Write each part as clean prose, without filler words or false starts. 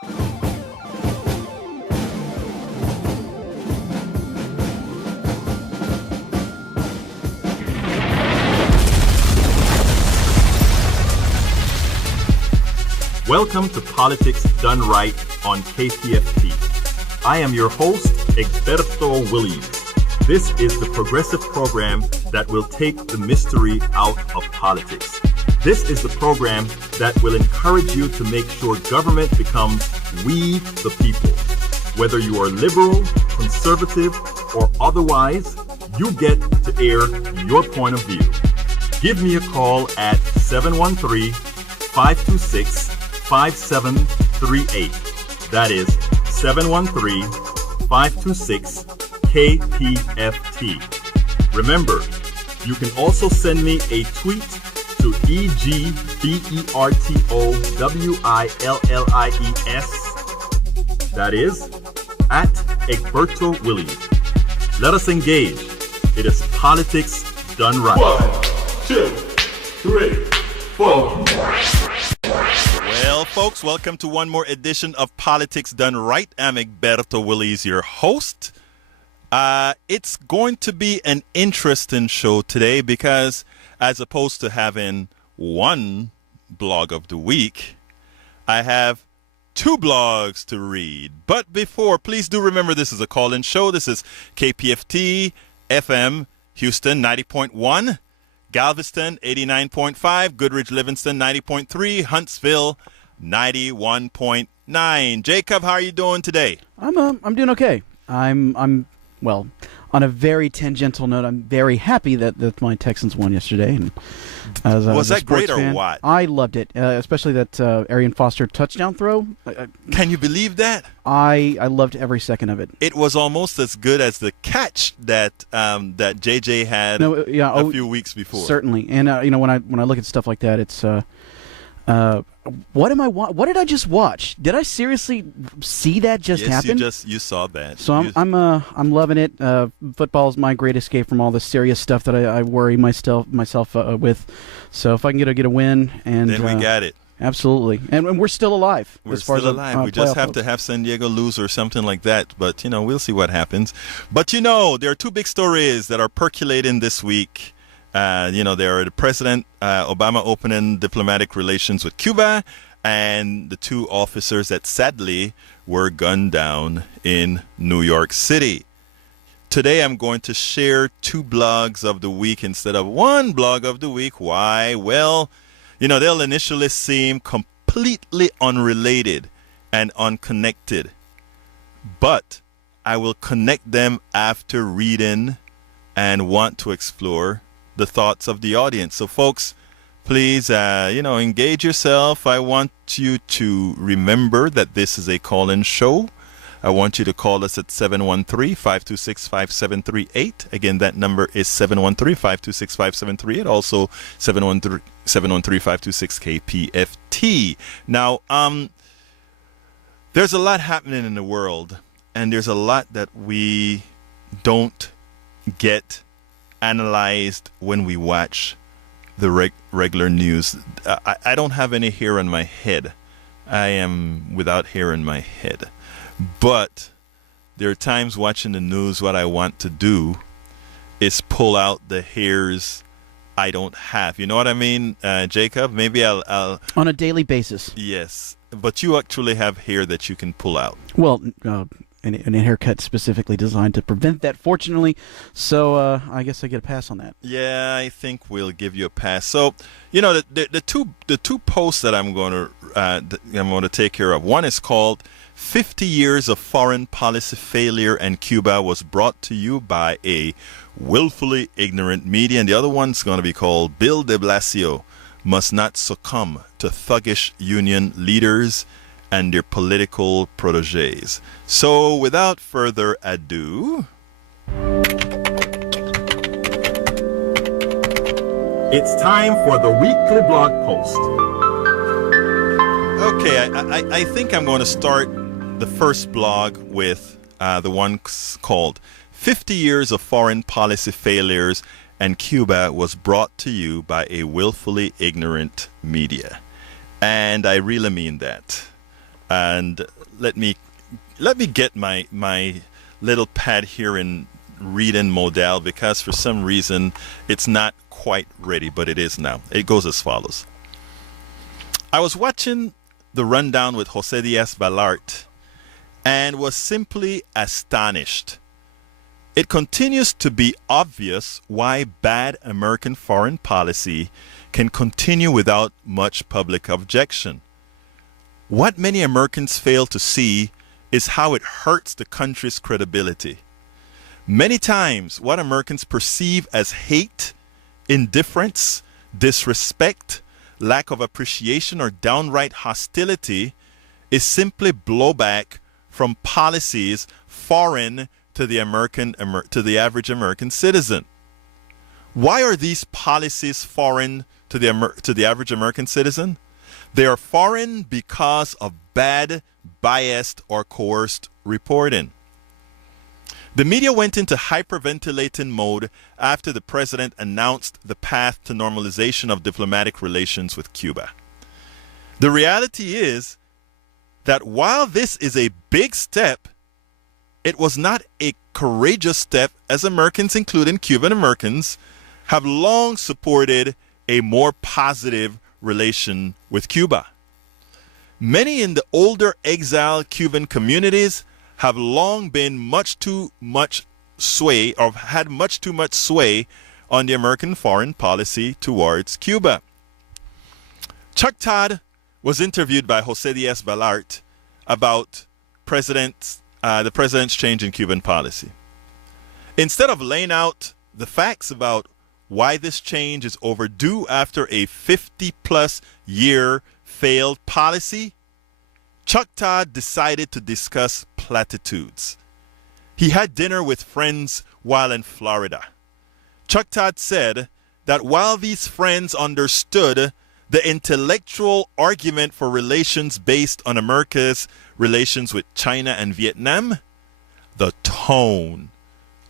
Welcome to Politics Done Right on KPFT. I am your host, Egberto Williams. This is the progressive program that will take the mystery out of politics. This is the program that will encourage you to make sure government becomes we the people. Whether you are liberal, conservative, or otherwise, you get to air your point of view. Give me a call at 713-526-5738. That is 713-526-KPFT. Remember, you can also send me a tweet to EGBERTOWILLIES. That is at Egberto Williams. Let us engage. It is politics done right. 1, 2, 3, 4. Well, folks, welcome to one more edition of Politics Done Right. I'm Egberto Willies, your host. It's going to be an interesting show today because as opposed to having one blog of the week, I have two blogs to read. But before, please do remember this is a call-in show. This is KPFT FM Houston 90.1. Galveston 89.5, Goodrich Livingston 90.3, Huntsville 91.9. Jacob, how are you doing today? I'm doing okay. I'm well, on a very tangential note, I'm very happy that my Texans won yesterday. And was that great fan, or what? I loved it, especially that Arian Foster touchdown throw. Can you believe that? I loved every second of it. It was almost as good as the catch that JJ had a few weeks before. Certainly, and when I look at stuff like that, it's what did I just watch? Did I seriously see that happen? You saw that. So I'm loving it. Football is my great escape from all the serious stuff that I worry myself with. So if I can get a win, and then we got it. Absolutely, and we're still alive. We're still alive. We just have to have San Diego lose or something like that. But we'll see what happens. But there are two big stories that are percolating this week. There are the President Obama opening diplomatic relations with Cuba and the two officers that sadly were gunned down in New York City. Today I'm going to share two blogs of the week instead of one blog of the week. Why? Well, they'll initially seem completely unrelated and unconnected, but I will connect them after reading and want to explore the thoughts of the audience. So folks, please, engage yourself. I want you to remember that this is a call-in show. I want you to call us at 713-526-5738. Again, that number is 713-526-5738. Also, 713-526-KPFT. Now, there's a lot happening in the world, and there's a lot that we don't get analyzed when we watch the regular news. I don't have any hair on my head. I am without hair in my head. But there are times watching the news, what I want to do is pull out the hairs I don't have. You know what I mean, Jacob? Maybe I'll on a daily basis. Yes, but you actually have hair that you can pull out. Well, and a haircut specifically designed to prevent that, fortunately. So I guess I get a pass on that. Yeah, I think we'll give you a pass. So, the two posts that I'm going to take care of. One is called 50 Years of Foreign Policy Failure and Cuba was brought to you by a willfully ignorant media. And the other one's going to be called Bill de Blasio Must Not Succumb to Thuggish Union Leaders and Their Political Protégés. So without further ado, it's time for the weekly blog post. Okay, I think I'm going to start the first blog with the one called 50 Years of Foreign Policy Failures and Cuba was brought to you by a willfully ignorant media. And I really mean that. And let me get my little pad here in reading modal, because for some reason it's not quite ready, but it is now. It goes as follows. I was watching the rundown with Jose Diaz-Balart and was simply astonished. It continues to be obvious why bad American foreign policy can continue without much public objection. What many Americans fail to see is how it hurts the country's credibility. Many times, what Americans perceive as hate, indifference, disrespect, lack of appreciation, or downright hostility is simply blowback from policies foreign to the average American citizen. Why are these policies foreign to the average American citizen? They are foreign because of bad, biased, or coerced reporting. The media went into hyperventilating mode after the president announced the path to normalization of diplomatic relations with Cuba. The reality is that while this is a big step, it was not a courageous step, as Americans, including Cuban Americans, have long supported a more positive relation with Cuba. Many in the older exiled Cuban communities have long been had much too much sway on the American foreign policy towards Cuba. Chuck Todd was interviewed by Jose Diaz-Balart about the president's change in Cuban policy. Instead of laying out the facts about why this change is overdue after a 50-plus year failed policy, Chuck Todd decided to discuss platitudes. He had dinner with friends while in Florida. Chuck Todd said that while these friends understood the intellectual argument for relations based on America's relations with China and Vietnam, the tone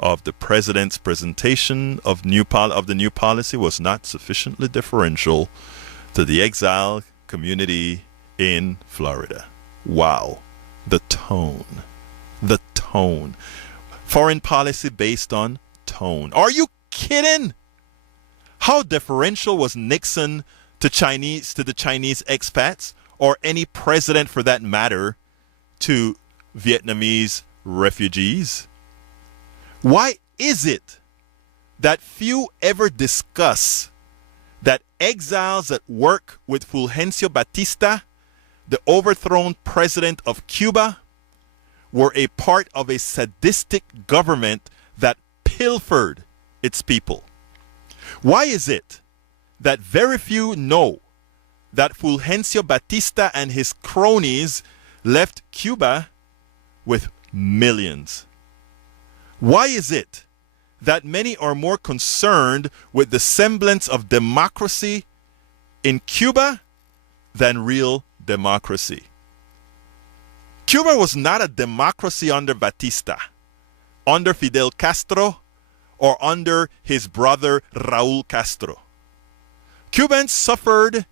of the president's presentation of the new policy was not sufficiently differential to the exiled community in Florida. Wow. The tone. Foreign policy based on tone. Are you kidding? How differential was Nixon to the Chinese expats, or any president for that matter, to Vietnamese refugees? Why is it that few ever discuss that exiles that work with Fulgencio Batista, the overthrown president of Cuba, were a part of a sadistic government that pilfered its people? Why is it that very few know that Fulgencio Batista and his cronies left Cuba with millions? Why is it that many are more concerned with the semblance of democracy in Cuba than real democracy? Cuba was not a democracy under Batista, under Fidel Castro, or under his brother Raúl Castro. Cubans suffered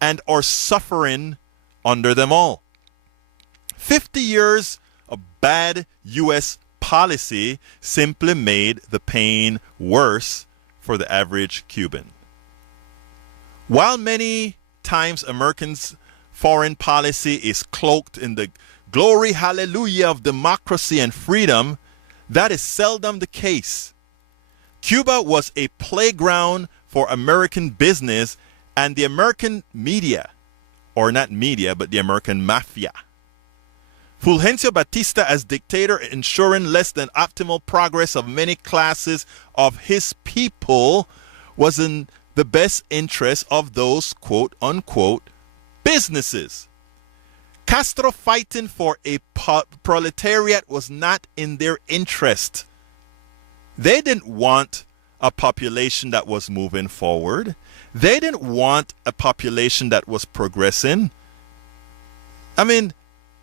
and are suffering under them all. 50 years of bad U.S. policy simply made the pain worse for the average Cuban. While many times Americans' foreign policy is cloaked in the glory hallelujah of democracy and freedom, that is seldom the case. Cuba was a playground for American business and the American media, or not media, but the American mafia. Fulgencio Batista as dictator, ensuring less than optimal progress of many classes of his people, was in the best interest of those quote-unquote businesses. Castro fighting for a proletariat was not in their interest. They didn't want a population that was moving forward. They didn't want a population that was progressing. I mean,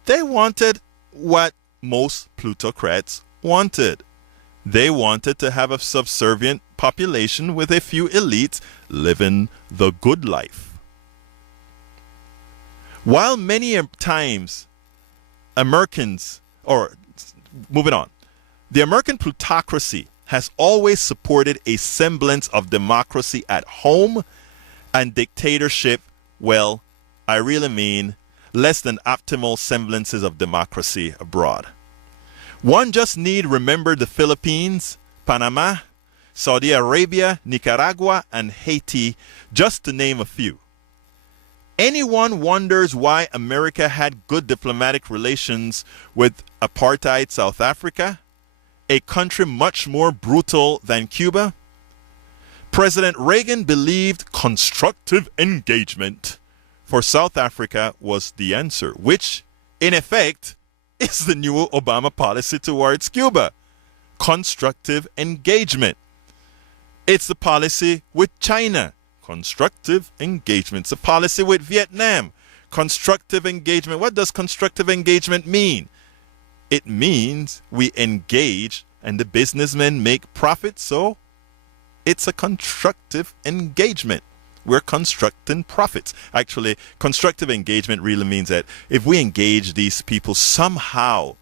they wanted what most plutocrats wanted. They wanted to have a subservient population with a few elites living the good life. While many times Americans, or moving on, the American plutocracy has always supported a semblance of democracy at home and dictatorship, well, I really mean less than optimal semblances of democracy abroad. One just need remember the Philippines, Panama, Saudi Arabia, Nicaragua, and Haiti, just to name a few. Anyone wonders why America had good diplomatic relations with apartheid South Africa, a country much more brutal than Cuba? President Reagan believed constructive engagement for South Africa was the answer, which, in effect, is the new Obama policy towards Cuba. Constructive engagement. It's the policy with China. Constructive engagement. It's a policy with Vietnam. Constructive engagement. What does constructive engagement mean? It means we engage and the businessmen make profit, so it's a constructive engagement. We're constructing profits. Actually, constructive engagement really means that if we engage these people, somehow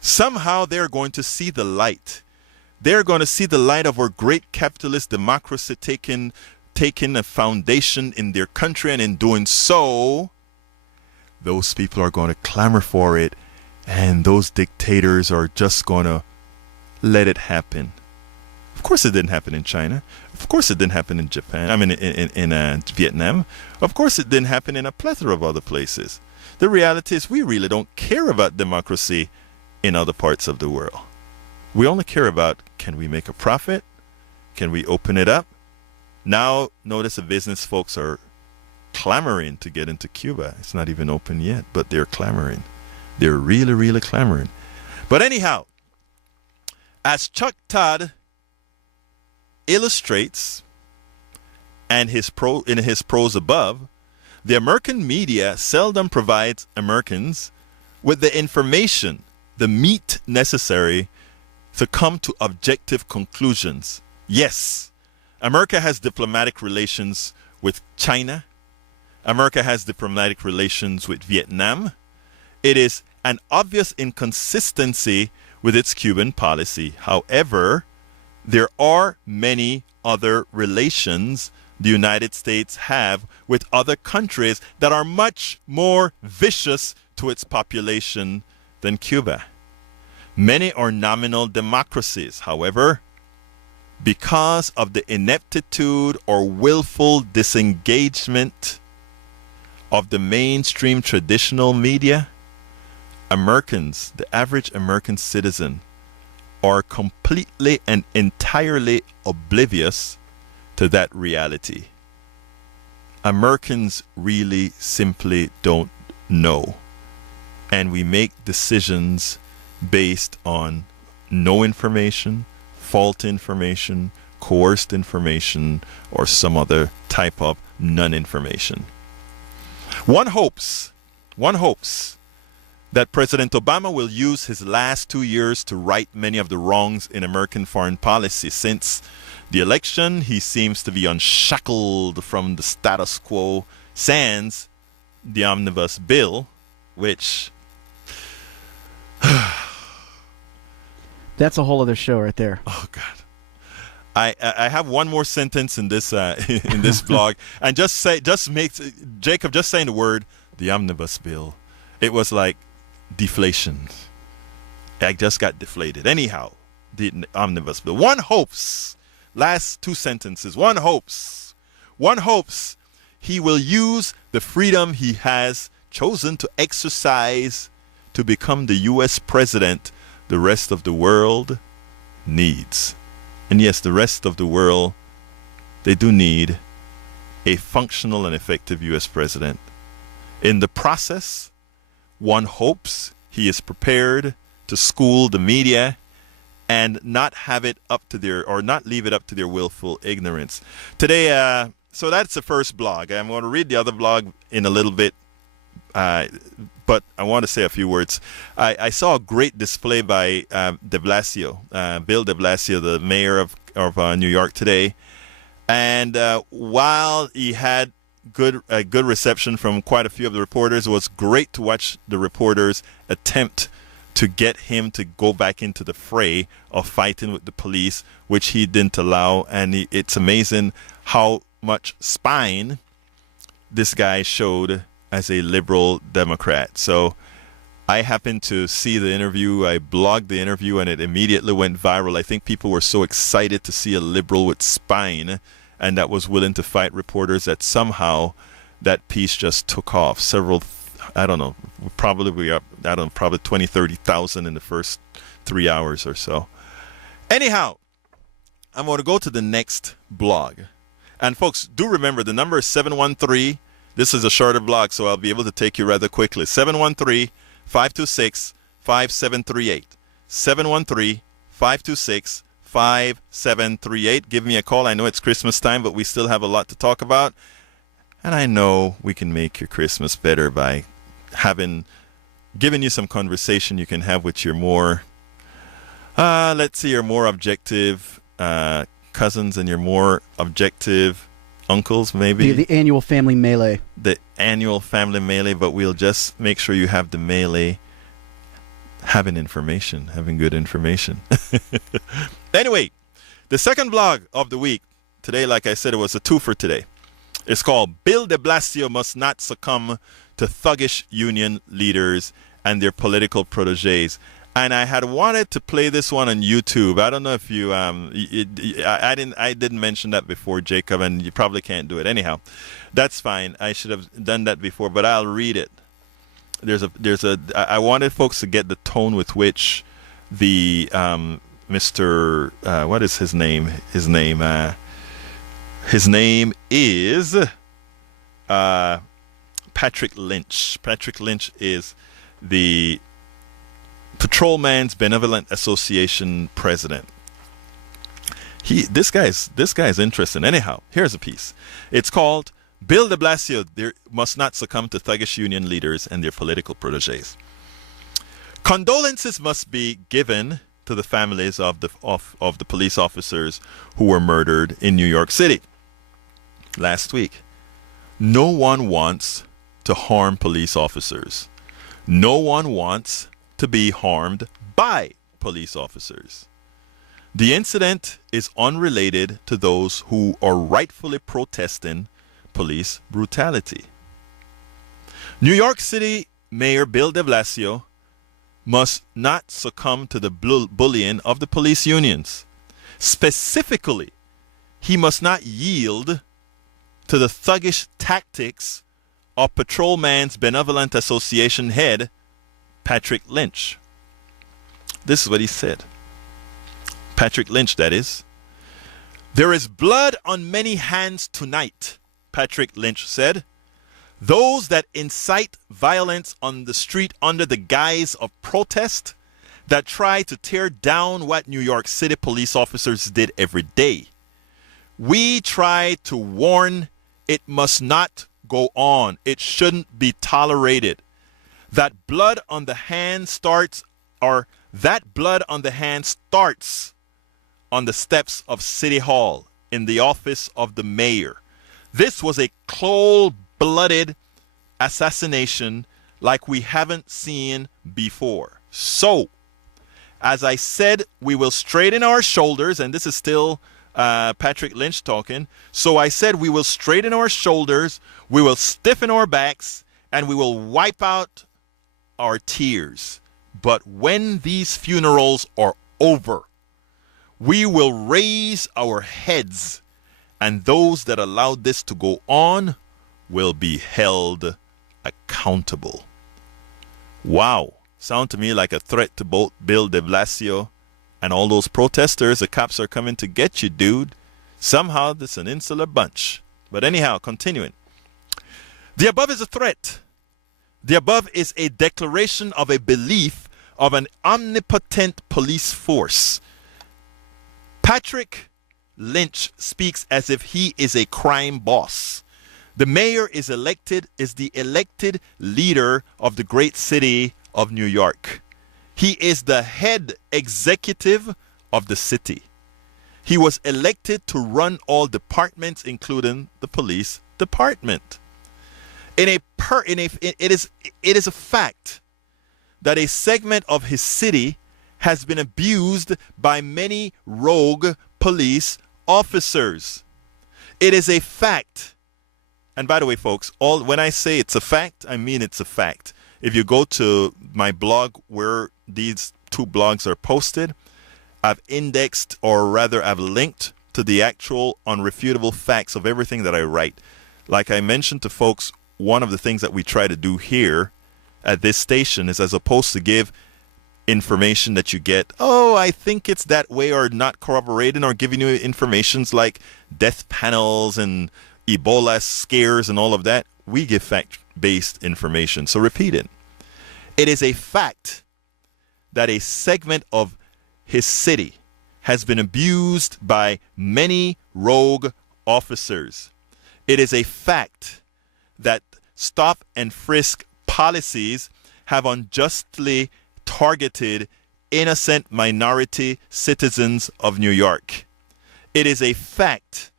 they're going to see the light. They're going to see the light of our great capitalist democracy taking a foundation in their country, and in doing so, those people are going to clamor for it, and those dictators are just going to let it happen. Of course it didn't happen in China. Of course it didn't happen in Japan. I mean, in Vietnam. Of course it didn't happen in a plethora of other places. The reality is we really don't care about democracy in other parts of the world. We only care about, can we make a profit? Can we open it up? Now, notice the business folks are clamoring to get into Cuba. It's not even open yet, but they're clamoring. They're really, really clamoring. But anyhow, as Chuck Todd illustrates, and in his prose above, the American media seldom provides Americans with the information, the meat necessary to come to objective conclusions. Yes, America has diplomatic relations with China. America has diplomatic relations with Vietnam. It is an obvious inconsistency with its Cuban policy. However, there are many other relations the United States have with other countries that are much more vicious to its population than Cuba. Many are nominal democracies. However, because of the ineptitude or willful disengagement of the mainstream traditional media, Americans, the average American citizen, are completely and entirely oblivious to that reality. Americans really simply don't know. And we make decisions based on no information, false information, coerced information, or some other type of non-information. One hopes that President Obama will use his last 2 years to right many of the wrongs in American foreign policy. Since the election, he seems to be unshackled from the status quo, sans the omnibus bill, which... That's a whole other show right there. Oh, God. I have one more sentence in this in this blog, and just saying the word, the omnibus bill, it was like deflation. I just got deflated. Anyhow, the omnibus bill. One hopes, last two sentences, one hopes he will use the freedom he has chosen to exercise to become the U.S. president the rest of the world needs. And yes, the rest of the world, they do need a functional and effective U.S. president. In the process, one hopes he is prepared to school the media and not have it up to their, or not leave it up to their willful ignorance. Today, so that's the first blog. I'm going to read the other blog in a little bit, but I want to say a few words. I saw a great display by de Blasio, Bill de Blasio, the mayor of New York today. And while he had good reception from quite a few of the reporters. It was great to watch the reporters attempt to get him to go back into the fray of fighting with the police, which he didn't allow. And it's amazing how much spine this guy showed as a liberal Democrat. So I happened to see the interview. I blogged the interview and it immediately went viral. I think people were so excited to see a liberal with spine and that was willing to fight reporters that somehow that piece just took off. Several, I don't know, probably 20, 30,000 in the first 3 hours or so. Anyhow, I'm going to go to the next blog. And folks, do remember the number is 713. This is a shorter blog, so I'll be able to take you rather quickly. 713-526-5738. 713-526-5738. Give me a call. I know it's Christmas time, but we still have a lot to talk about. And I know we can make your Christmas better by giving you some conversation you can have with your more, your more objective cousins and your more objective uncles, maybe. The annual family melee. The annual family melee, but we'll just make sure you have the melee having good information. Anyway, the second blog of the week today, like I said, it was a twofer today. It's called Bill de Blasio Must Not Succumb to Thuggish Union Leaders and Their Political Protégés. And I had wanted to play this one on YouTube. I don't know if you, I didn't mention that before, Jacob, and you probably can't do it. Anyhow, that's fine. I should have done that before, but I'll read it. I wanted folks to get the tone with which the Mr. What is his name? His name is Patrick Lynch. Patrick Lynch is the Patrolmen's Benevolent Association president. This guy's interesting. Anyhow, here's a piece. It's called Bill de Blasio Must Not Succumb to Thuggish Union Leaders and Their Political Protégés. Condolences must be given to the families of the police officers who were murdered in New York City last week. No one wants to harm police officers. No one wants to be harmed by police officers. The incident is unrelated to those who are rightfully protesting police brutality. New York City Mayor Bill de Blasio must not succumb to the bullying of the police unions. Specifically, he must not yield to the thuggish tactics of Patrolmen's Benevolent Association head Patrick Lynch. This is what he said. Patrick Lynch, that is. There is blood on many hands tonight, Patrick Lynch said. Those that incite violence on the street under the guise of protest, that try to tear down what New York City police officers did every day. We try to warn it must not go on. It shouldn't be tolerated. That blood on the hand starts on the steps of City Hall in the office of the mayor. This was a cold-blooded assassination like we haven't seen before. So, as I said, we will straighten our shoulders, and this is still Patrick Lynch talking. So I said we will straighten our shoulders, we will stiffen our backs, and we will wipe out our tears. But when these funerals are over, we will raise our heads, and those that allowed this to go on will be held accountable. Wow. Sound to me like a threat to both Bill de Blasio and all those protesters. The cops are coming to get you, dude. Somehow this is an insular bunch. But anyhow, continuing. The above is a threat. The above is a declaration of a belief of an omnipotent police force. Patrick Lynch speaks as if he is a crime boss. The mayor is the elected leader of the great city of New York. He is the head executive of the city. He was elected to run all departments, including the police department. It is a fact that a segment of his city has been abused by many rogue police officers. It is a fact. And by the way, folks, when I say it's a fact, I mean it's a fact. If you go to my blog where these two blogs are posted, I've indexed, or rather I've linked to the actual unrefutable facts of everything that I write. Like I mentioned to folks, one of the things that we try to do here at this station is, as opposed to give information that you get, oh, I think it's that way, or not corroborating, or giving you informations like death panels and Ebola scares and all of that, we give fact-based information. So repeat it. It is a fact that a segment of his city has been abused by many rogue officers. It is a fact that stop and frisk policies have unjustly targeted innocent minority citizens of New York. It is a fact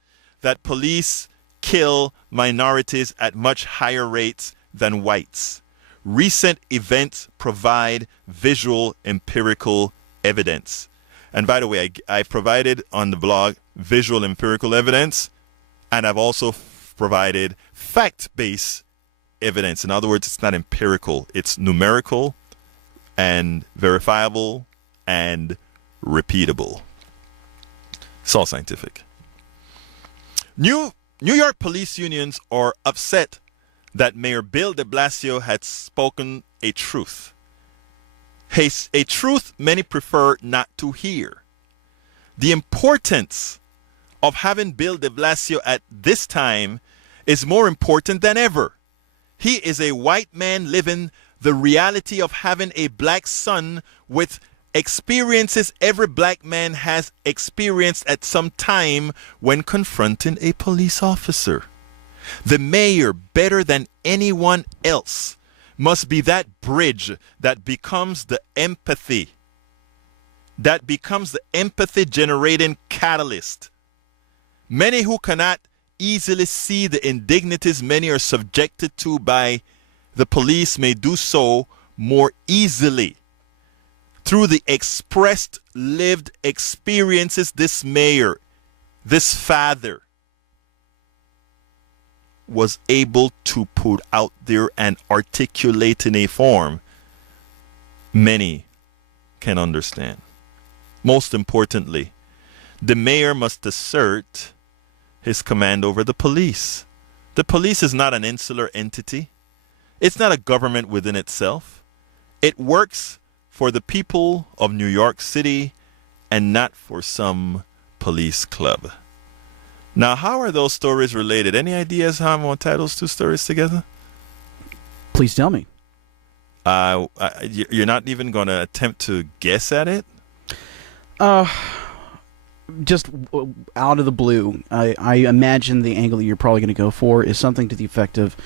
that police kill minorities at much higher rates than whites. Recent events provide visual empirical evidence. And by the way, I provided on the blog visual empirical evidence, and I've also provided fact-based evidence. In other words, it's not empirical, it's numerical and verifiable and repeatable. It's all scientific. New York police unions are upset that Mayor Bill de Blasio had spoken a truth. A truth many prefer not to hear. The importance of having Bill de Blasio at this time is more important than ever. He is a white man living the reality of having a black son with experiences every black man has experienced at some time when confronting a police officer. The mayor, better than anyone else, must be that bridge that becomes the empathy generating catalyst. Many who cannot easily see the indignities many are subjected to by the police may do so more easily through the expressed lived experiences this mayor, this father, was able to put out there and articulate in a form many can understand. Most importantly, the mayor must assert his command over the police. The police is not an insular entity. It's not a government within itself. It works for the people of New York City and not for some police club. Now, how are those stories related? Any ideas how I'm going to tie those two stories together? Please tell me. You're not even going to attempt to guess at it? Just out of the blue, I imagine the angle that you're probably going to go for is something to the effect of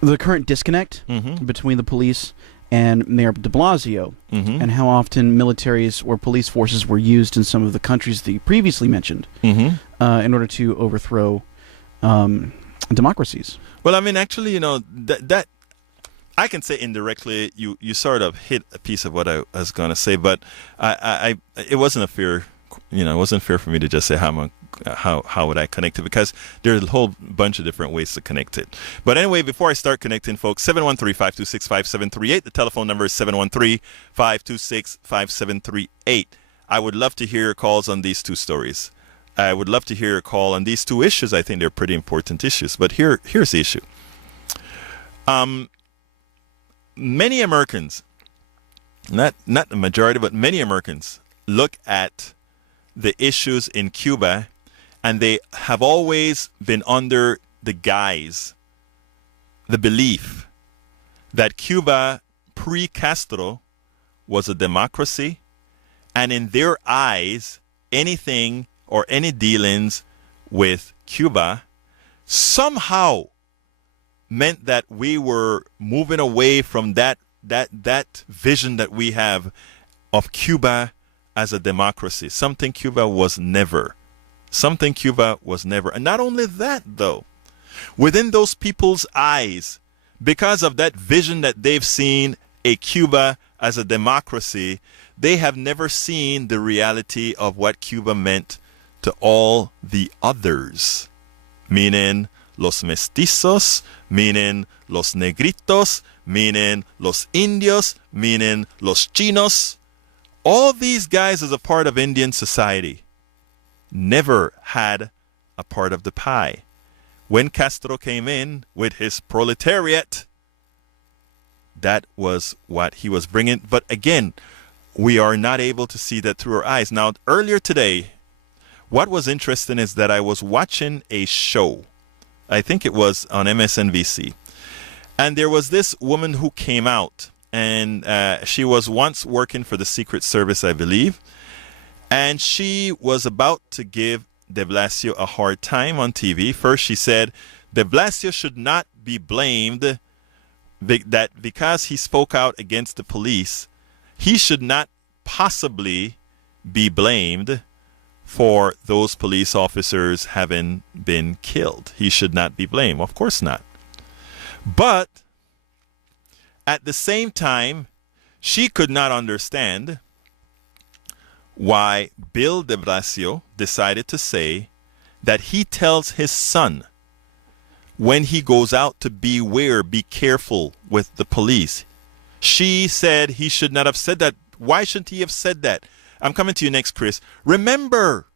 the current disconnect between the police and Mayor de Blasio, and how often militaries or police forces were used in some of the countries that you previously mentioned in order to overthrow democracies. Well, I mean, actually, you know, that I can say indirectly, you sort of hit a piece of what I was going to say, but it wasn't a fair, it wasn't fair for me to just say how would I connect it, because there's a whole bunch of different ways to connect it. But anyway, before I start connecting, folks, 713-526-5738. The telephone number is 713-526-5738. I would love to hear your calls on these two stories. I would love to hear your call on these two issues. I think they're pretty important issues. But here's the issue. Many Americans, not the majority, but many Americans look at the issues in Cuba, and they have always been under the guise, the belief that Cuba pre-Castro was a democracy, and in their eyes, anything or any dealings with Cuba somehow meant that we were moving away from that vision that we have of Cuba as a democracy. Something Cuba was never. And not only that, though, Within those people's eyes, because of that vision that they've seen a Cuba as a democracy, they have never seen the reality of what Cuba meant to all the others, meaning los mestizos, meaning los negritos, meaning los indios, meaning los chinos. All these guys as a part of Indian society never had a part of the pie. When Castro came in with his proletariat, that was what he was bringing. But again, we are not able to see that through our eyes. Now, earlier today, what was interesting is that I was watching a show. I think it was on MSNBC. And there was this woman who came out, and she was once working for the Secret Service, I believe. And she was about to give de Blasio a hard time on TV. First, she said de Blasio should not be blamed that because he spoke out against the police, he should not possibly be blamed for those police officers having been killed. He should not be blamed. Of course not. But at the same time, she could not understand why Bill de Blasio decided to say that he tells his son when he goes out to beware, be careful with the police. She said he should not have said that. Why shouldn't he have said that? I'm coming to you next, Chris. Remember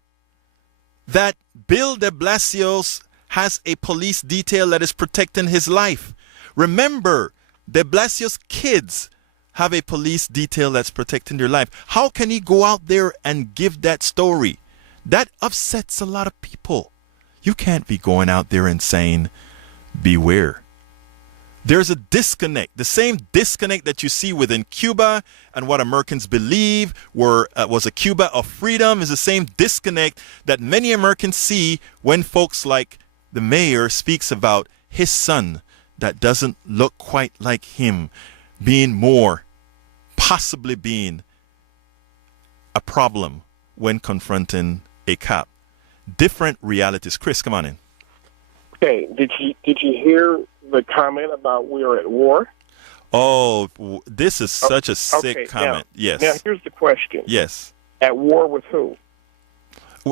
that Bill de Blasio has a police detail that is protecting his life. Remember, de Blasio's kids have a police detail that's protecting their life. How can he go out there and give that story? That upsets a lot of people. You can't be going out there and saying, beware. There's a disconnect. The same disconnect that you see within Cuba and what Americans believe was a Cuba of freedom is the same disconnect that many Americans see when folks like the mayor speaks about his son that doesn't look quite like him possibly being a problem when confronting a cop. Different realities. Chris, come on in. Okay, did you hear the comment about we're at war? Oh, this is such a sick comment. Yes. Now, here's the question. Yes. At war with who?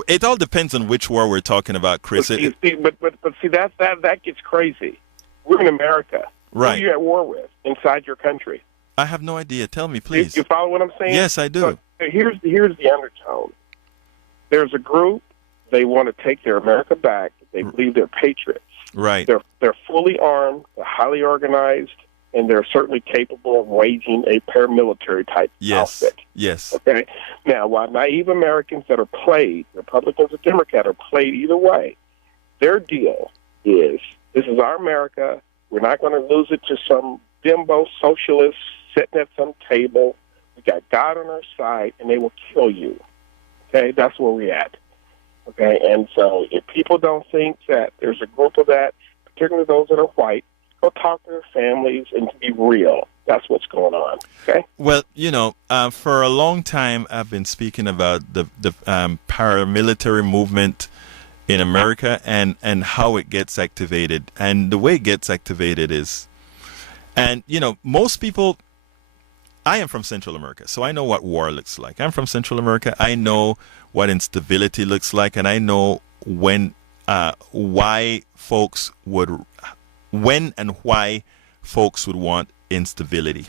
It all depends on which war we're talking about, Chris. But see, that gets crazy. We're in America. Right. Who are you at war with inside your country? I have no idea. Tell me, please. You follow what I'm saying? Yes, I do. So here's the undertone. There's a group. They want to take their America back. They believe they're patriots. Right. They're fully armed. They're highly organized, and they're certainly capable of waging a paramilitary type outfit. Yes. Okay. Now, while naive Americans that are played, Republicans or Democrats, are played either way, their deal is this is our America. We're not going to lose it to some bimbo socialist sitting at some table. We got God on our side, and they will kill you. Okay, that's where we're at. Okay, and so if people don't think that there's a group of that, particularly those that are white, go talk to their families and be real. That's what's going on. Okay. Well, for a long time, I've been speaking about the paramilitary movement in America and how it gets activated. And the way it gets activated is, and most people. I am from Central America, so I know what war looks like. I'm from Central America. I know what instability looks like, and I know why folks would want instability.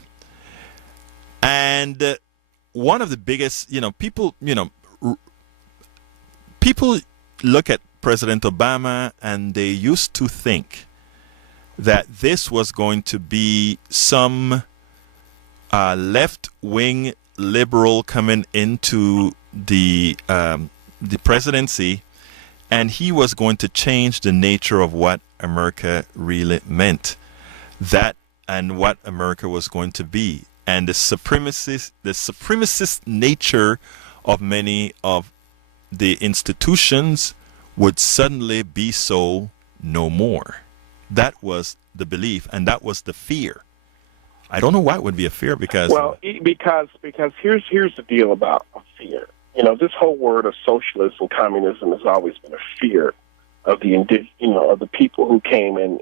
And one of the biggest, people look at President Obama, and they used to think that this was going to be some left-wing liberal coming into the presidency, and he was going to change the nature of what America really meant, that and what America was going to be, and the supremacist nature of many of the institutions would suddenly be so no more. That was the belief, and that was the fear. I don't know why it would be a fear because here's the deal about a fear. This whole word of socialism and communism has always been a fear of the of the people who came and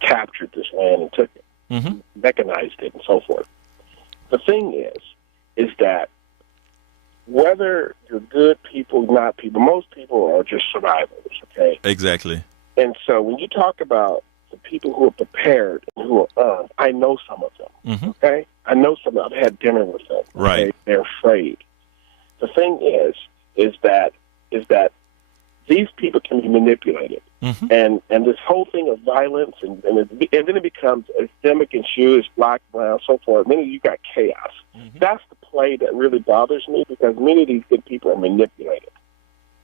captured this land and took it, mechanized it, and so forth. The thing is that whether you're good people, not people, most people are just survivors. Okay, exactly. And so when you talk about the people who are prepared and who are armed, I know some of them. Okay, I know some of them. I've had dinner with them. Okay? Right. They're afraid. The thing is that these people can be manipulated, and this whole thing of violence, and then it becomes a systemic issue, it's black, brown, so forth. Then you got chaos. That's the play that really bothers me, because many of these good people are manipulated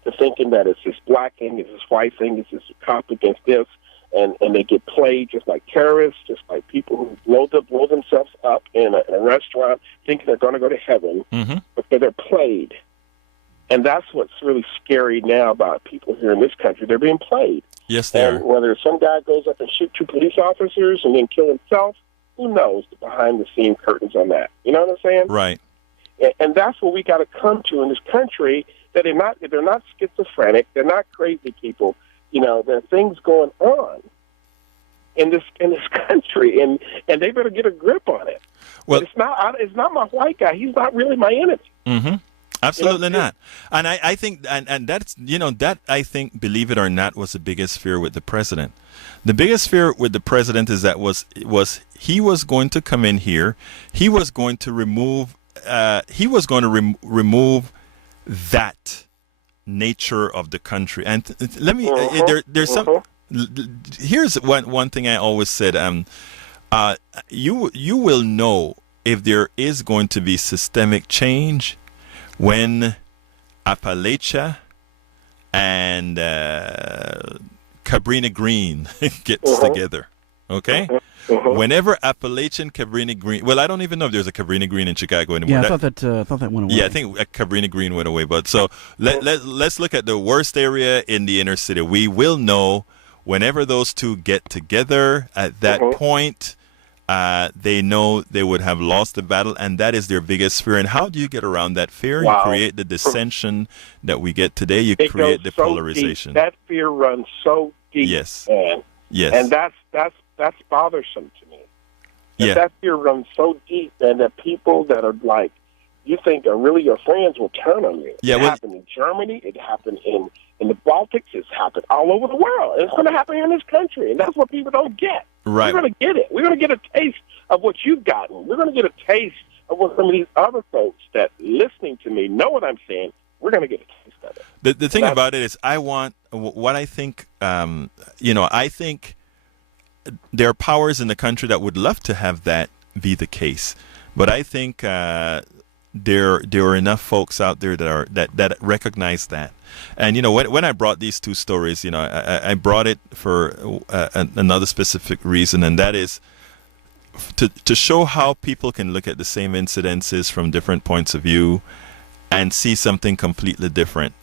to thinking that it's this black thing, it's this white thing, it's this cop against this, and they get played just like terrorists, just like people who blow themselves up in a restaurant thinking they're going to go to heaven, because they're played. And that's what's really scary now about people here in this country. They're being played. Yes, they are. Whether some guy goes up and shoots 2 police officers and then kill himself, who knows the behind-the-scene curtains on that? You know what I'm saying? Right. And that's what we got to come to in this country, that they're not schizophrenic, they're not crazy people. You know, there are things going on in this country, and they better get a grip on it. Well, it's not my white guy. He's not really my enemy. Absolutely not. And I think, and that's, that I think, believe it or not, was the biggest fear with the president. The biggest fear with the president is that he was going to come in here, he was going to remove that nature of the country. And let me, there's some, here's one thing I always said, you will know if there is going to be systemic change when Appalachia and Cabrini Green gets together, okay? Whenever Appalachian Cabrini Green, well, I don't even know if there's a Cabrini Green in Chicago anymore. Yeah, I thought that went away. Yeah, I think Cabrini Green went away. But so let's look at the worst area in the inner city. We will know whenever those two get together at that point. They know they would have lost the battle, and that is their biggest fear. And how do you get around that fear? Wow. You create the dissension that we get today. You create the polarization. Deep. That fear runs so deep. Yes. Man. Yes. And that's bothersome to me. That fear runs so deep, and that people that are like, you think are really your friends will turn on you. Yeah, it happened in Germany. It happened in the Baltics. It's happened all over the world. It's going to happen here in this country, and that's what people don't get. Right. We're going to get it. We're going to get a taste of what you've gotten. We're going to get a taste of what some of these other folks that listening to me know what I'm saying. We're going to get a taste of it. The thing about it is, I want what I think. I think there are powers in the country that would love to have that be the case, but I think there are enough folks out there that recognize that. And when I brought these two stories, I brought it for another specific reason, and that is to show how people can look at the same incidences from different points of view and see something completely different.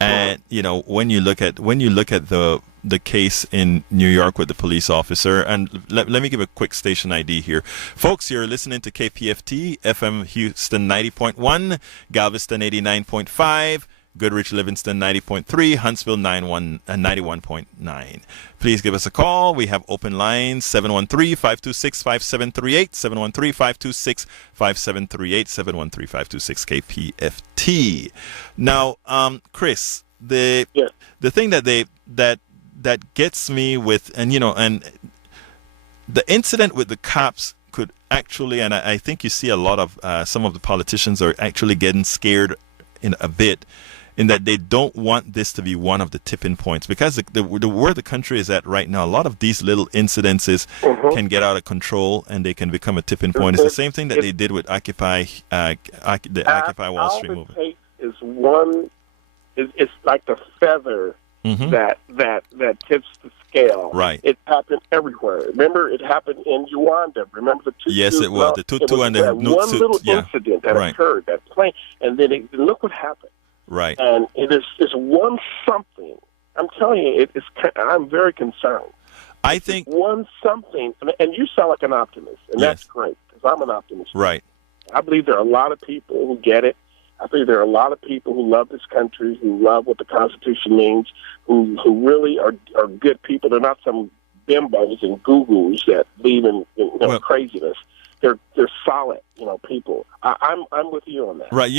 And when you look at the case in New York with the police officer, and let me give a quick station ID here. Folks, you're listening to KPFT, FM Houston 90.1, Galveston 89.5, Goodrich Livingston 90.3, Huntsville 91.9. Please give us a call. We have open lines 713-526-5738, 713-526-5738, 713-526-KPFT. Now, Chris, the thing that gets me with, and the incident with the cops could actually, and I think you see a lot of some of the politicians are actually getting scared in a bit, in that they don't want this to be one of the tipping points, because where the country is at right now, a lot of these little incidences can get out of control and they can become a tipping point. It's the same thing that they did with Occupy Wall Street movement. All it takes is one. It's like the feather that tips the scale. Right. It happened everywhere. Remember, it happened in Uganda. Remember the Tutu? Yes, it was. The Tutu and the one little incident that occurred, that plane, and then look what happened. Right. And it's one something. I'm telling you, I'm very concerned. I think one something, and you sound like an optimist, and that's great, because I'm an optimist. Right. I believe there are a lot of people who get it. I think there are a lot of people who love this country, who love what the Constitution means, who really are good people. They're not some bimbos and gurus that believe in craziness. They're solid, people. I'm with you on that. Right.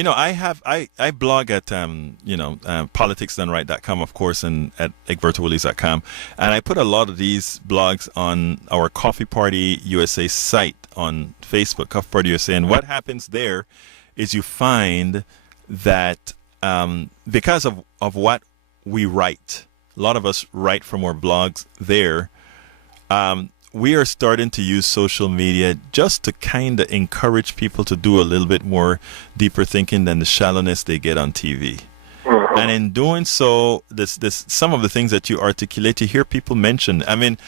I blog at politicsdoneright.com, of course, and at egbertowillies.com, and I put a lot of these blogs on our Coffee Party USA site on Facebook, Coffee Party USA. And what happens there is you find that because of what we write, a lot of us write from our blogs there. We are starting to use social media just to kind of encourage people to do a little bit more deeper thinking than the shallowness they get on TV. Mm-hmm. And in doing so, this some of the things that you articulate, you hear people mention. I mean,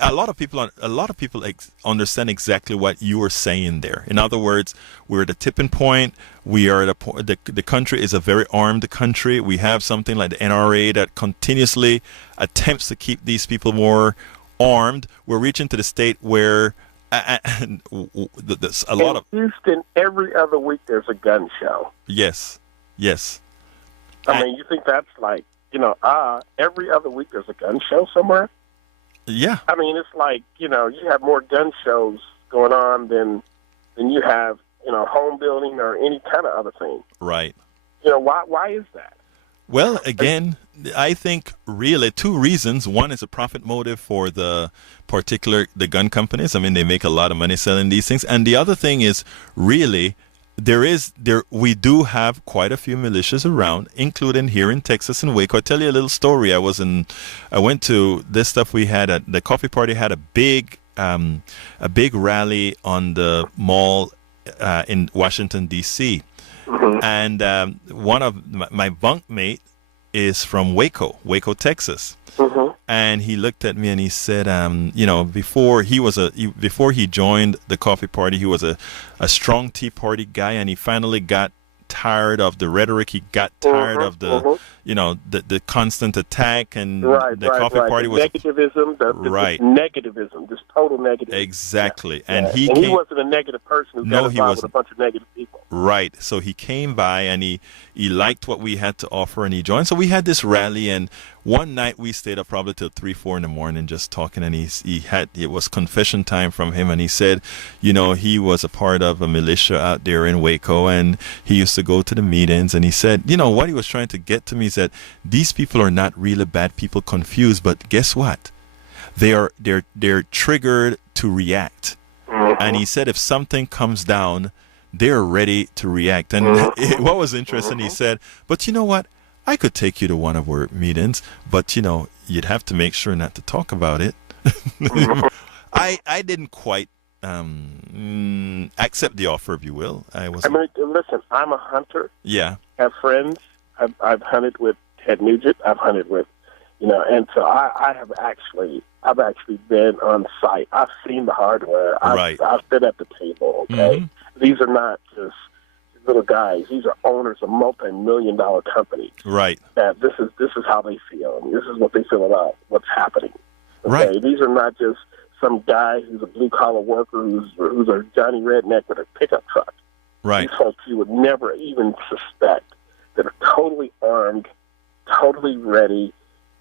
a lot of people understand exactly what you are saying there. In other words, we're at a tipping point. We are at the country is a very armed country. We have something like the NRA that continuously attempts to keep these people more armed. We're reaching to the state where there's a lot of Houston. Every other week there's a gun show. Yes. I mean, you think that's like every other week there's a gun show somewhere? Yeah. I mean, it's like you have more gun shows going on than you have home building or any kind of other thing. Right. Why is that? Well, again, I think really two reasons. One is a profit motive for the gun companies. I mean, they make a lot of money selling these things. And the other thing is really we do have quite a few militias around, including here in Texas and Waco. I'll tell you a little story. I went to this stuff we had at the Coffee Party had a big rally on the mall in Washington, D.C. Mm-hmm. And one of my bunkmate is from Waco, Texas. Mm-hmm. And he looked at me and he said, before he joined the Coffee Party, he was a strong Tea Party guy, and he finally got tired of the rhetoric. He got tired of the the constant attack, and the Coffee Party was negativism, negativism, just total negativism. Exactly, yeah. And he wasn't a negative person who got involved with a bunch of negative people. Right, so he came by and he liked what we had to offer, and he joined. So we had this rally, and one night we stayed up probably till 3-4 in the morning just talking, and it was confession time from him, and he said, he was a part of a militia out there in Waco, and he used to go to the meetings, and he said, what he was trying to get to me is that these people are not really bad people confused, but guess what? They're triggered to react. Mm-hmm. And he said if something comes down, they're ready to react. And what was interesting, he said, but you know what? I could take you to one of our meetings, but you'd have to make sure not to talk about it. I didn't quite accept the offer, if you will. Listen, I'm a hunter. Yeah. I have friends. I've hunted with Ted Nugent. I've hunted with, and so I've actually been on site. I've seen the hardware. I've been at the table. Okay, These are not just little guys. These are owners of multi-million-dollar companies. Right. This is how they feel. This is what they feel about what's happening. Okay? Right. These are not just some guy who's a blue-collar worker who's a Johnny Redneck with a pickup truck. Right. These folks you would never even suspect that are totally armed, totally ready,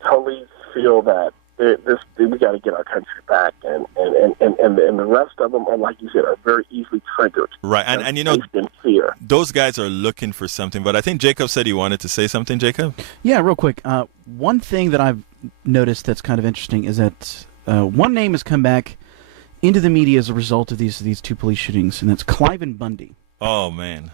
totally feel that we got to get our country back, and the rest of them are, like you said, are very easily triggered. Right, and in fear. Those guys are looking for something. But I think Jacob said he wanted to say something. Jacob? Yeah, real quick. One thing that I've noticed that's kind of interesting is that one name has come back into the media as a result of these two police shootings, and that's Cliven Bundy. Oh man.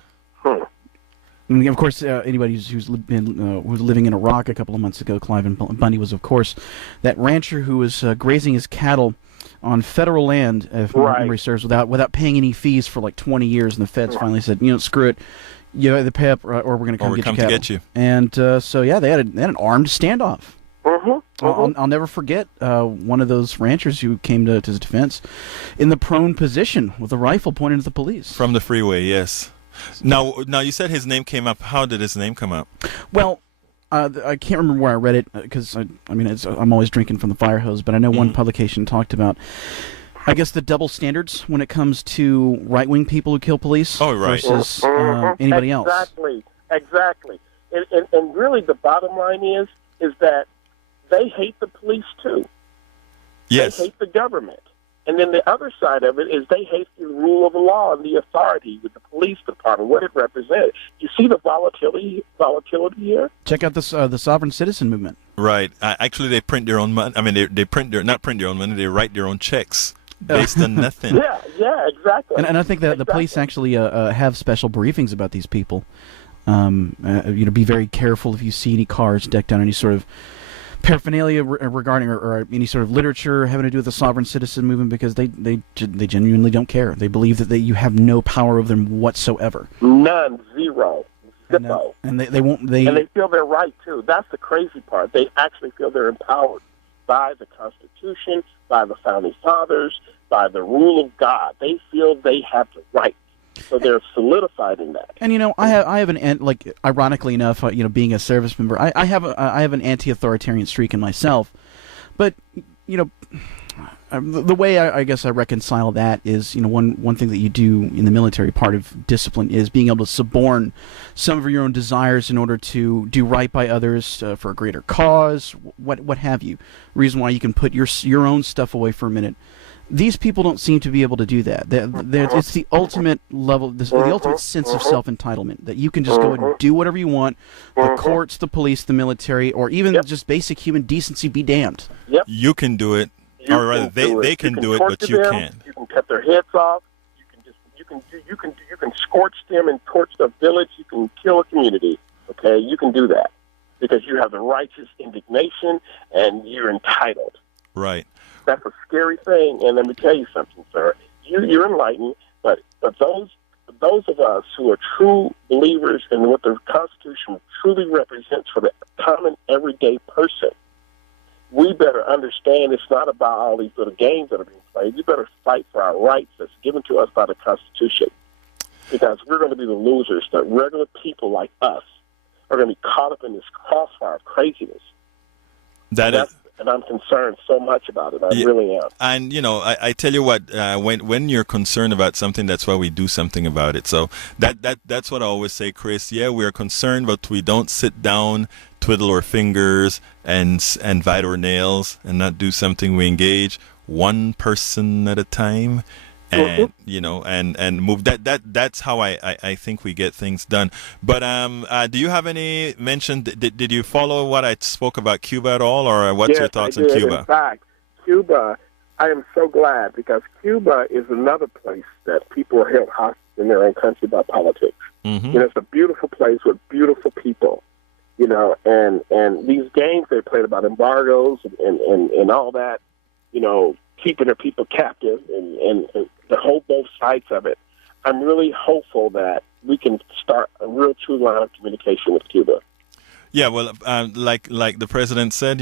I mean, of course, anybody who's living in Iraq a couple of months ago, Cliven Bundy was, of course, that rancher who was grazing his cattle on federal land, if memory serves, without paying any fees for like 20 years, and the feds finally said, screw it, you either pay up or we're going to come get you. And they had an armed standoff. I'll never forget one of those ranchers who came to his defense in the prone position with a rifle pointed at the police. From the freeway, yes. Now you said his name came up. How did his name come up? Well, I can't remember where I read it because I'm always drinking from the fire hose. But I know one publication talked about I guess the double standards when it comes to right-wing people who kill police versus anybody else. Exactly. And really the bottom line is that they hate the police too. Yes. They hate the government. And then the other side of it is they hate the rule of law and the authority with the police department, what it represents. You see the volatility here? Check out the sovereign citizen movement. Right. Actually, they print their own money. I mean, they not print their own money. They write their own checks based on nothing. Yeah, exactly. And I think that the police actually have special briefings about these people. Be very careful if you see any cars decked out any sort of paraphernalia regarding or any sort of literature having to do with the sovereign citizen movement, because they genuinely don't care. They believe that you have no power over them whatsoever. None, zero, zippo. And they won't. And they feel they're right too. That's the crazy part. They actually feel they're empowered by the Constitution, by the founding fathers, by the rule of God. They feel they have the right. So they're solidified in that. And I have an ironically enough, being a service member, I have an anti-authoritarian streak in myself, but the way I guess I reconcile that is one thing that you do in the military, part of discipline, is being able to suborn some of your own desires in order to do right by others for a greater cause, what have you. Reason why you can put your own stuff away for a minute. These people don't seem to be able to do that. It's the ultimate level, the ultimate sense of self-entitlement, that you can just go and do whatever you want. The courts, the police, the military, or even just basic human decency be damned. Yep. You can do it, or rather, they can do it, but you can't. You can cut their heads off. You can scorch them and torch the village. You can kill a community. Okay, you can do that because you have the righteous indignation and you're entitled. Right. That's a scary thing, and let me tell you something, sir. You're enlightened, but those of us who are true believers in what the Constitution truly represents for the common, everyday person, we better understand it's not about all these little games that are being played. We better fight for our rights that's given to us by the Constitution, because we're going to be the losers. The regular people like us are going to be caught up in this crossfire of craziness. And I'm concerned so much about it. I really am. And, I tell you what, when you're concerned about something, that's why we do something about it. So that's what I always say, Chris. Yeah, we're concerned, but we don't sit down, twiddle our fingers, and bite our nails and not do something. We engage one person at a time. And and move that's how I think we get things done. But do you have any mention? Did you follow what I spoke about Cuba at all, or what's your thoughts on Cuba? In fact, Cuba, I am so glad, because Cuba is another place that people are held hostage in their own country by politics. Mm-hmm. It's a beautiful place with beautiful people. And these games they played about embargoes and all that. Keeping their people captive and the whole both sides of it. I'm really hopeful that we can start a real true line of communication with Cuba. Yeah, well, like the president said,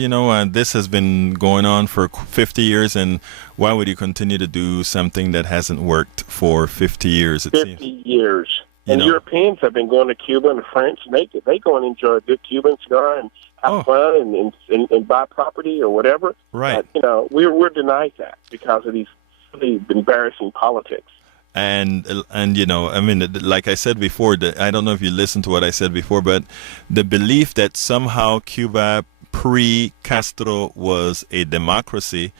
this has been going on for 50 years, and why would you continue to do something that hasn't worked for 50 years? 50 years. And Europeans have been going to Cuba and the French, and they go and enjoy a good Cuban cigar and have fun and buy property or whatever. Right. But, we're denied that because of these really embarrassing politics. And like I said before, I don't know if you listened to what I said before, but the belief that somehow Cuba pre-Castro was a democracy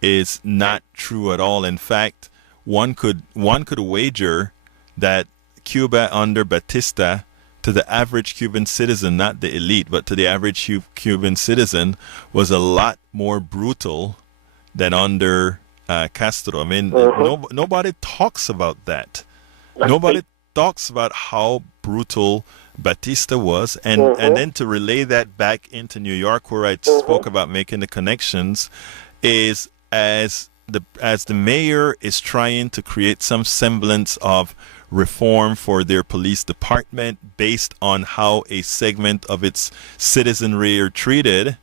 is not true at all. In fact, one could wager that Cuba under Batista, to the average Cuban citizen, not the elite, but to the average Cuban citizen, was a lot more brutal than under Castro. I mean, nobody talks about that. Nobody talks about how brutal Batista was, and then to relay that back into New York, where I spoke about making the connections, is as the mayor is trying to create some semblance of reform for their police department based on how a segment of its citizenry are treated,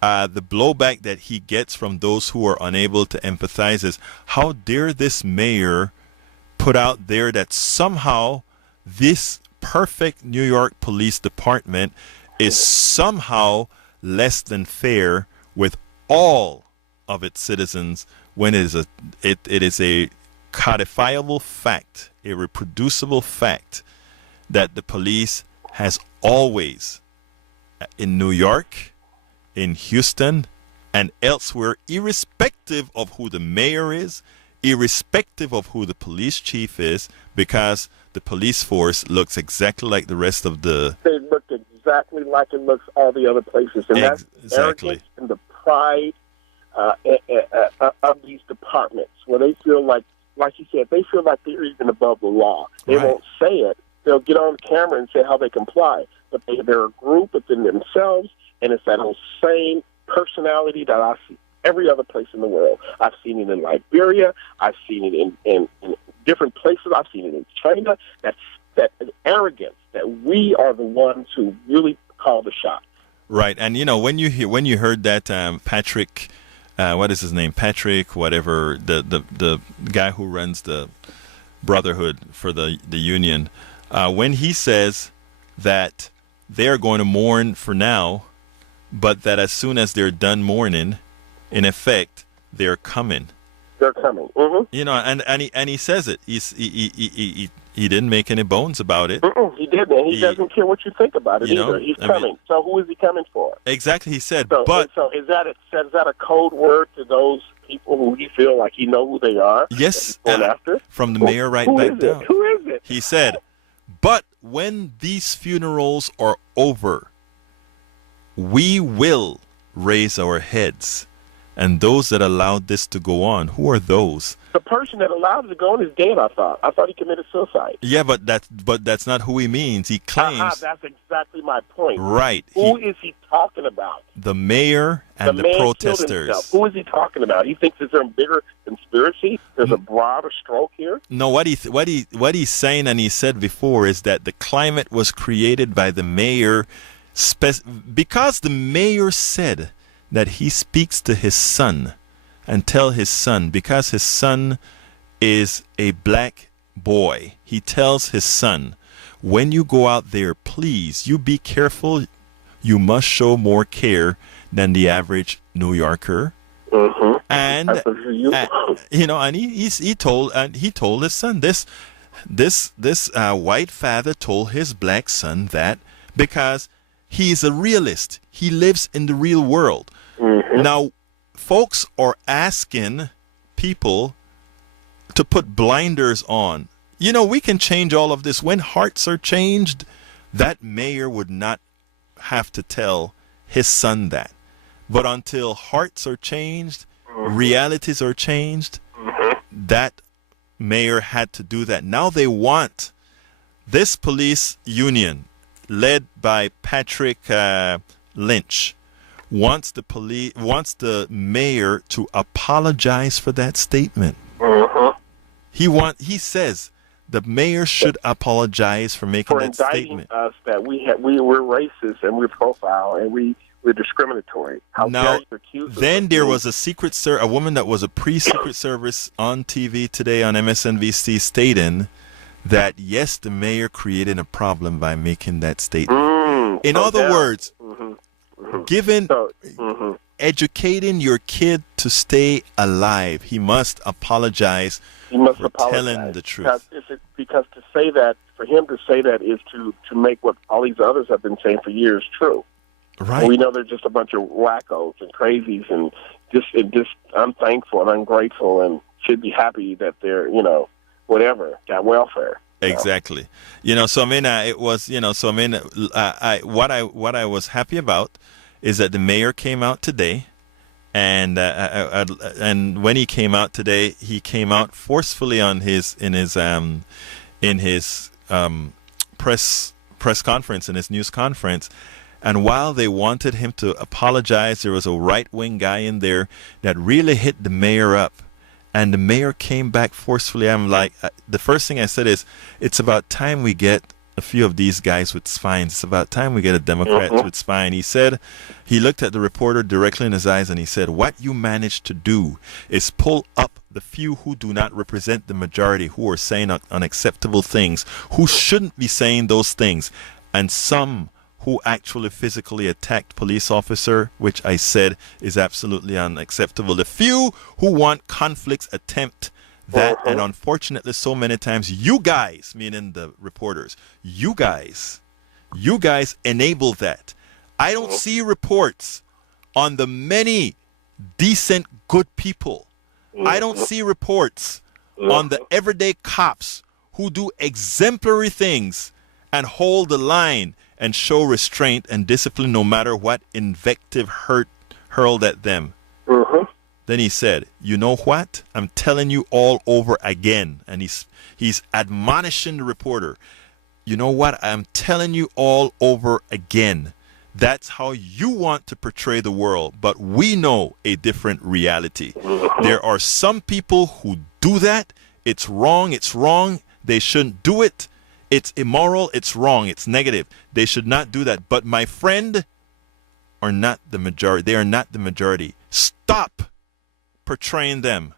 the blowback that he gets from those who are unable to empathize is, how dare this mayor put out there that somehow this perfect New York Police Department is somehow less than fair with all of its citizens, when it is a codifiable fact, a reproducible fact, that the police has always, in New York, in Houston, and elsewhere, irrespective of who the mayor is, irrespective of who the police chief is, because the police force looks exactly like the rest of the... They look exactly like it looks all the other places. And that's arrogance and the pride of these departments, where they feel like you said, they feel like they're even above the law. They won't say it. They'll get on camera and say how they comply. But they're a group within themselves, and it's that whole same personality that I see every other place in the world. I've seen it in Liberia. I've seen it in different places. I've seen it in China. That arrogance that we are the ones who really call the shot. Right, and when you heard that Patrick, what is his name? Patrick, whatever, the guy who runs the Brotherhood for the union, when he says that they're going to mourn for now, but that as soon as they're done mourning, in effect, they're coming. They're coming. Mm-hmm. And he says it. He didn't make any bones about it. He didn't. And he doesn't care what you think about it either. He's coming. So who is he coming for? Exactly. He said. So is that a code word to those people who he feel like he know who they are? Yes. After? From the mayor right back down. Who is it? He said, but when these funerals are over, we will raise our heads. And those that allowed this to go on, who are those? The person that allowed it to go on is dead, I thought. I thought he committed suicide. Yeah, but that's not who he means. He claims... That's exactly my point. Right. Who is he talking about? The mayor and the protesters. Who is he talking about? He thinks there's a bigger conspiracy? There's a broader stroke here? No, what he's saying, and he said before, is that the climate was created by the mayor because the mayor said that he speaks to his son and tell his son, because his son is a black boy, he tells his son, when you go out there, please, you be careful. You must show more care than the average New Yorker. Mm-hmm. And and he told his son this white father told his black son that because he's a realist. He lives in the real world. Mm-hmm. Now, folks are asking people to put blinders on. We can change all of this. When hearts are changed, that mayor would not have to tell his son that. But until hearts are changed, realities are changed, that mayor had to do that. Now they want this police union, led by Patrick Lynch, wants the mayor to apologize for that statement. He says the mayor should apologize for making that statement. For indicting us that we're racist and we're profile and we're discriminatory. How dare you accuse us? Then there was a woman that was a pre-Secret Service on TV today on MSNBC stating that yes, the mayor created a problem by making that statement. In other words, educating your kid to stay alive, he must apologize for telling the truth. Because to say that, for him to say that is to make what all these others have been saying for years true. Right. And we know they're just a bunch of wackos and crazies and just unthankful and ungrateful and should be happy that they're, whatever, got welfare. Exactly. So I mean, it was, so I mean, what I was happy about is that the mayor came out today, and when he came out today, he came out forcefully in his press conference, in his news conference. And while they wanted him to apologize, there was a right-wing guy in there that really hit the mayor up. And the mayor came back forcefully. I'm like, the first thing I said is, it's about time we get a few of these guys with spines. It's about time we get a Democrat with spine. He said, he looked at the reporter directly in his eyes and he said, what you managed to do is pull up the few who do not represent the majority, who are saying unacceptable things, who shouldn't be saying those things, and some who actually physically attacked police officer, which I said is absolutely unacceptable. The few who want conflicts attempt that, and unfortunately so many times you guys, meaning the reporters, you guys enable that. I don't see reports on the many decent, good people. I don't see reports on the everyday cops who do exemplary things and hold the line and show restraint and discipline no matter what invective hurled at them. Then he said, you know what? I'm telling you all over again. And he's admonishing the reporter. You know what? I'm telling you all over again. That's how you want to portray the world. But we know a different reality. There are some people who do that. It's wrong. It's wrong. They shouldn't do it. It's immoral. It's wrong. It's negative. They should not do that. But my friend, are not the majority. They are not the majority. Stop portraying them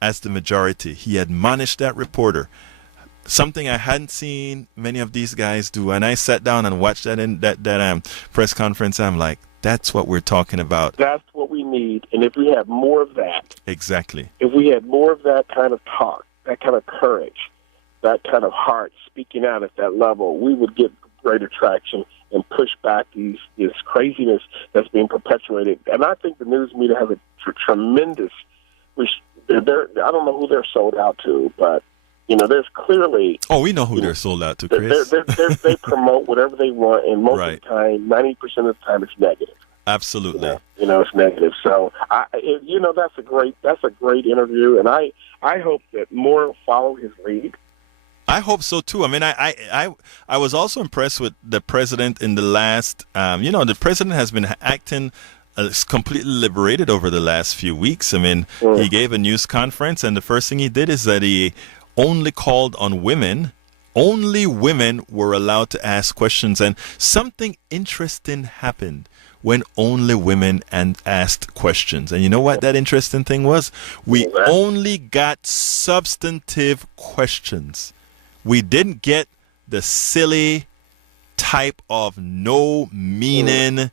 as the majority. He admonished that reporter. Something I hadn't seen many of these guys do. And I sat down and watched that in that press conference. I'm like, that's what we're talking about. That's what we need. And if we have more of that. Exactly. If we had more of that kind of talk, that kind of courage, that kind of heart speaking out at that level, we would get greater traction and push back this craziness that's being perpetuated. And I think the news media has a tremendous, I don't know who they're sold out to, but, there's clearly... Oh, we know who they're sold out to, Chris. They promote whatever they want, and most of the time, 90% of the time, it's negative. Absolutely. It's negative. So, that's a great interview, and I hope that more follow his lead. I hope so too. I mean, I was also impressed with the president in the last. The president has been acting completely liberated over the last few weeks. I mean, he gave a news conference, and the first thing he did is that he only called on women. Only women were allowed to ask questions, and something interesting happened when only women asked questions. And you know what that interesting thing was? We only got substantive questions. We didn't get the silly type of no meaning,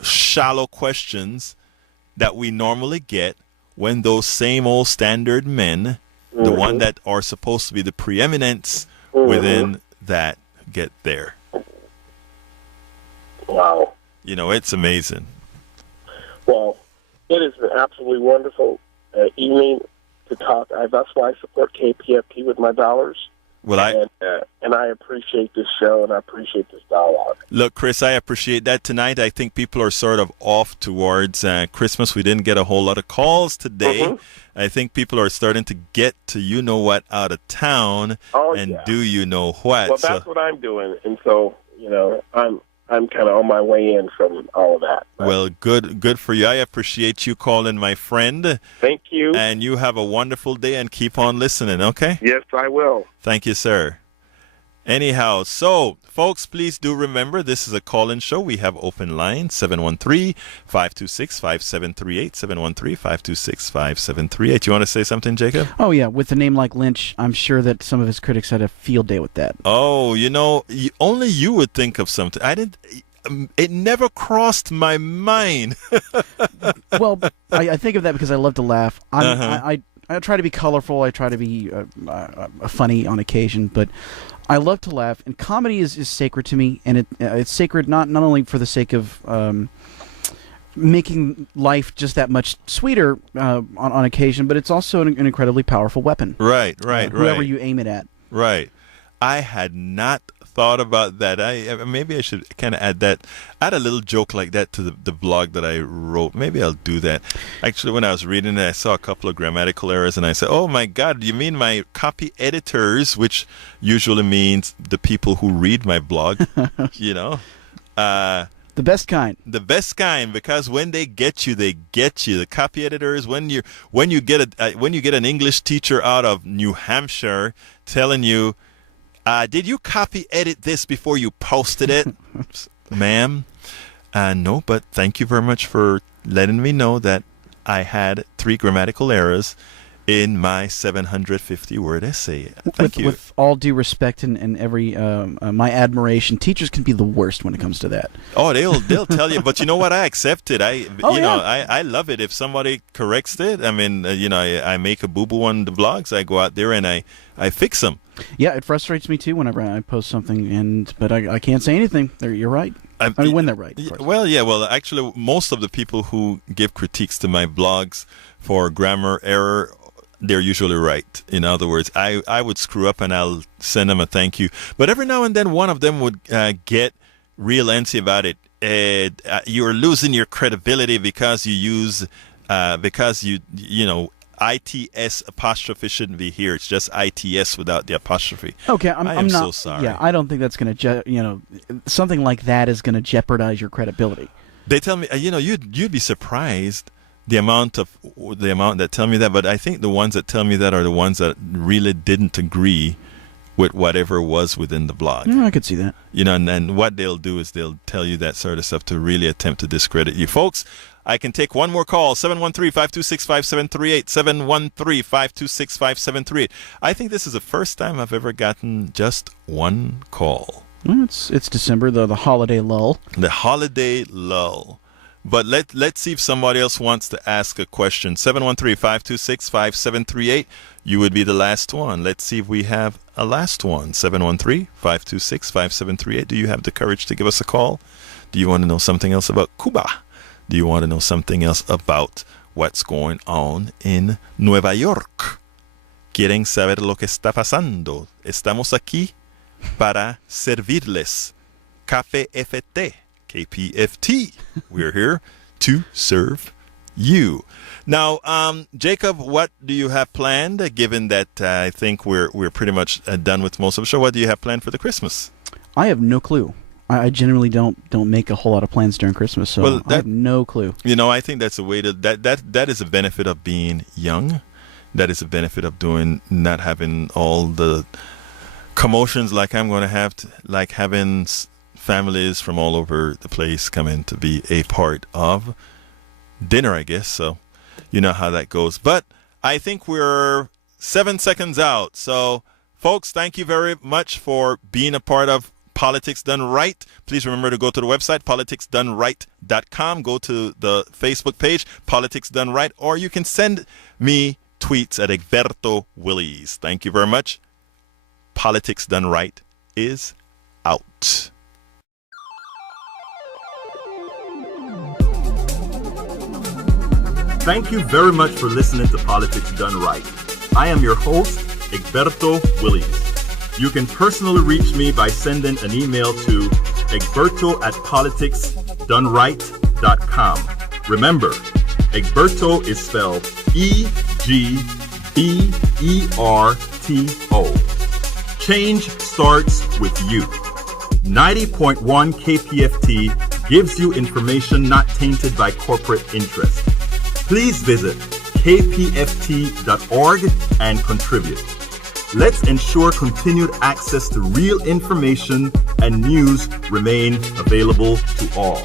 shallow questions that we normally get when those same old standard men, the one that are supposed to be the preeminence within that, get there. Wow. It's amazing. Well, it has been absolutely wonderful evening to talk. That's why I support KPFT with my dollars. Well, and I appreciate this show, and I appreciate this dialogue. Look, Chris, I appreciate that tonight. I think people are sort of off towards Christmas. We didn't get a whole lot of calls today. I think people are starting to get to out of town do you know what. Well, that's what I'm doing, and so I'm kind of on my way in from all of that. Well, good for you. I appreciate you calling, my friend. Thank you. And you have a wonderful day and keep on listening, okay? Yes, I will. Thank you, sir. Anyhow, so, folks, please do remember this is a call-in show. We have open line, 713-526-5738, 713-526-5738. You want to say something, Jacob? Oh, yeah. With a name like Lynch, I'm sure that some of his critics had a field day with that. Oh, only you would think of something. It never crossed my mind. Well, I think of that because I love to laugh. I try to be colorful. I try to be funny on occasion, but I love to laugh. And comedy is sacred to me, and it's sacred not only for the sake of making life just that much sweeter on occasion, but it's also an incredibly powerful weapon. Right. Whoever you aim it at. Right. I had not thought about that. Maybe I should kind of add that. Add a little joke like that to the blog that I wrote. Maybe I'll do that. Actually, when I was reading it, I saw a couple of grammatical errors, and I said, "Oh my God, you mean my copy editors?" Which usually means the people who read my blog. The best kind. The best kind, because when they get you, they get you. The copy editors, when you get an English teacher out of New Hampshire telling you, did you copy edit this before you posted it? Ma'am, no, but thank you very much for letting me know that I had 3 grammatical errors in my 750-word essay. Thank you. With all due respect and every my admiration, teachers can be the worst when it comes to that. Oh, they'll tell you, but you know what? I accept it. I love it if somebody corrects it. I mean, I make a boo-boo on the blogs. I go out there and I fix them. Yeah, it frustrates me too whenever I post something, but I can't say anything. You're right. I mean, when they're right. Of course. Well, actually, most of the people who give critiques to my blogs for grammar error, they're usually right. In other words, I would screw up and I'll send them a thank you. But every now and then one of them would get real antsy about it. You're losing your credibility because you use, ITS apostrophe shouldn't be here. It's just ITS without the apostrophe. Okay, I'm not so sorry. Yeah, I don't think that's going to, something like that is going to jeopardize your credibility. They tell me, you'd be surprised the amount that tell me that, but I think the ones that tell me that are the ones that really didn't agree with whatever was within the blog. Yeah, I could see that. And then what they'll do is they'll tell you that sort of stuff to really attempt to discredit you. Folks, I can take one more call, 713-526-5738, 713-526-5738. I think this is the first time I've ever gotten just one call. Well, it's December, the holiday lull. The holiday lull. But let's see if somebody else wants to ask a question. 713-526-5738. You would be the last one. Let's see if we have a last one. 713-526-5738. Do you have the courage to give us a call? Do you want to know something else about Cuba? Do you want to know something else about what's going on in Nueva York? ¿Quieren saber lo que está pasando? Estamos aquí para servirles. KPFT. KPFT. We're here to serve you. Now, Jacob, what do you have planned? Given that I think we're pretty much done with most of the show, what do you have planned for the Christmas? I have no clue. I generally don't make a whole lot of plans during Christmas, so I have no clue. I think that's a way to that is a benefit of being young. That is a benefit of not having all the commotions like I'm going to have, like having families from all over the place come in to be a part of dinner, I guess. So you know how that goes. But I think we're 7 seconds out. So, folks, thank you very much for being a part of Politics Done Right. Please remember to go to the website, politicsdoneright.com. Go to the Facebook page, Politics Done Right, or you can send me tweets at Egberto Willies. Thank you very much. Politics Done Right is out. Thank you very much for listening to Politics Done Right. I am your host, Egberto Willies. You can personally reach me by sending an email to egberto@politicsdoneright.com. Remember, Egberto is spelled EGBERTO. Change starts with you. 90.1 KPFT gives you information not tainted by corporate interest. Please visit kpft.org and contribute. Let's ensure continued access to real information and news remain available to all.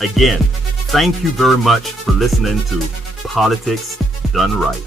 Again, thank you very much for listening to Politics Done Right.